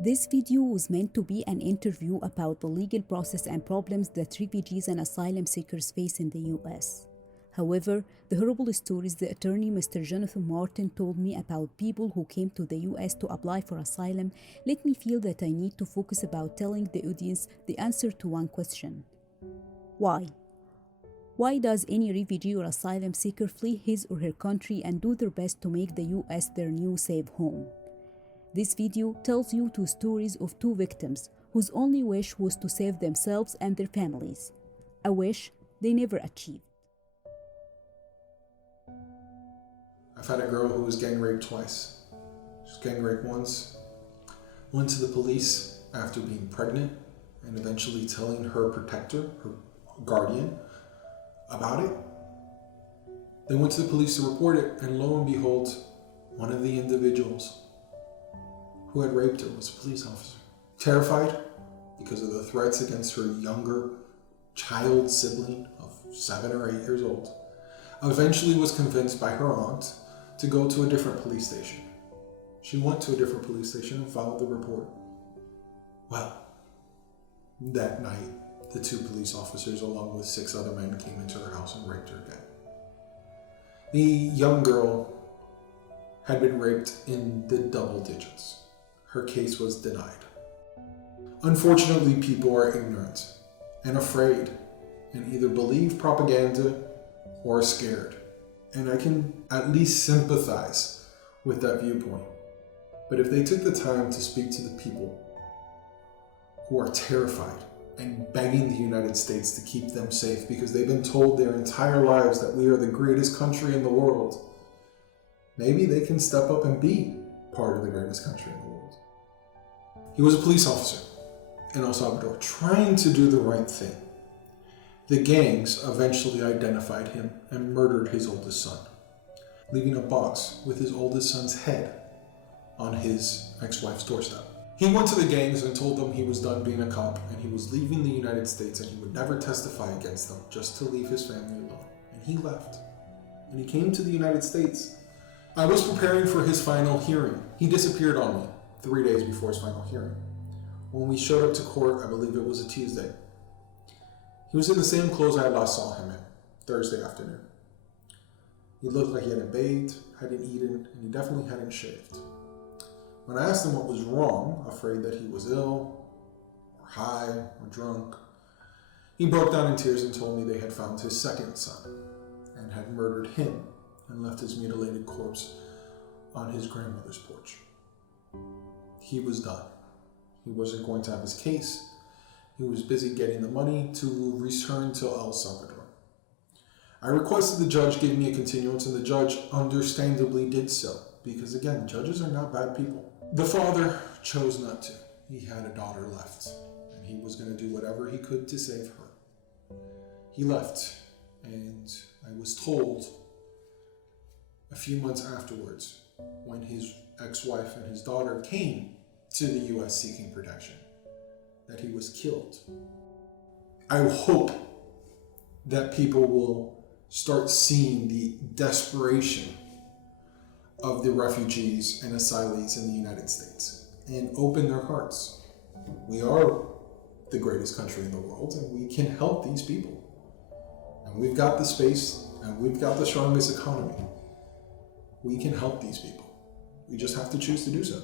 This video was meant to be an interview about the legal process and problems that refugees and asylum seekers face in the US. However, the horrible stories the attorney Mr. Jonathan Martin told me about people who came to the US to apply for asylum let me feel that I need to focus about telling the audience the answer to one question. Why? Why does any refugee or asylum seeker flee his or her country and do their best to make the US their new safe home? This video tells you two stories of two victims whose only wish was to save themselves and their families, a wish they never achieved. I've had a girl who was gang raped twice. She was gang raped once, went to the police after being pregnant and eventually telling her protector, her guardian, about it. They went to the police to report it, and lo and behold, one of the individuals who had raped her was a police officer. Terrified because of the threats against her younger child sibling of 7 or 8 years old, eventually was convinced by her aunt to go to a different police station. She went to a different police station and filed the report. Well, that night, the 2 police officers, along with 6 other men, came into her house and raped her again. The young girl had been raped in the double digits. Her case was denied. Unfortunately, people are ignorant and afraid and either believe propaganda or are scared. And I can at least sympathize with that viewpoint. But if they took the time to speak to the people who are terrified and begging the United States to keep them safe because they've been told their entire lives that we are the greatest country in the world, maybe they can step up and be part of the greatest country in the world. He was a police officer in El Salvador trying to do the right thing. The gangs eventually identified him and murdered his oldest son, leaving a box with his oldest son's head on his ex-wife's doorstep. He went to the gangs and told them he was done being a cop and he was leaving the United States and he would never testify against them, just to leave his family alone. And he left. And he came to the United States. I was preparing for his final hearing. He disappeared on me 3 days before his final hearing. When we showed up to court, I believe it was a Tuesday. He was in the same clothes I last saw him in, Thursday afternoon. He looked like he hadn't bathed, hadn't eaten, and he definitely hadn't shaved. When I asked him what was wrong, afraid that he was ill, or high, or drunk, he broke down in tears and told me they had found his second son and had murdered him and left his mutilated corpse on his grandmother's porch. He was done. He wasn't going to have his case. He was busy getting the money to return to El Salvador. I requested the judge give me a continuance, and the judge understandably did so, because again, judges are not bad people. The father chose not to. He had a daughter left, and he was going to do whatever he could to save her. He left, and I was told a few months afterwards, when his ex-wife and his daughter came to the U.S. seeking protection, that he was killed. I hope that people will start seeing the desperation of the refugees and asylees in the United States and open their hearts. We are the greatest country in the world and we can help these people. And we've got the space and we've got the strongest economy. We can help these people. We just have to choose to do so.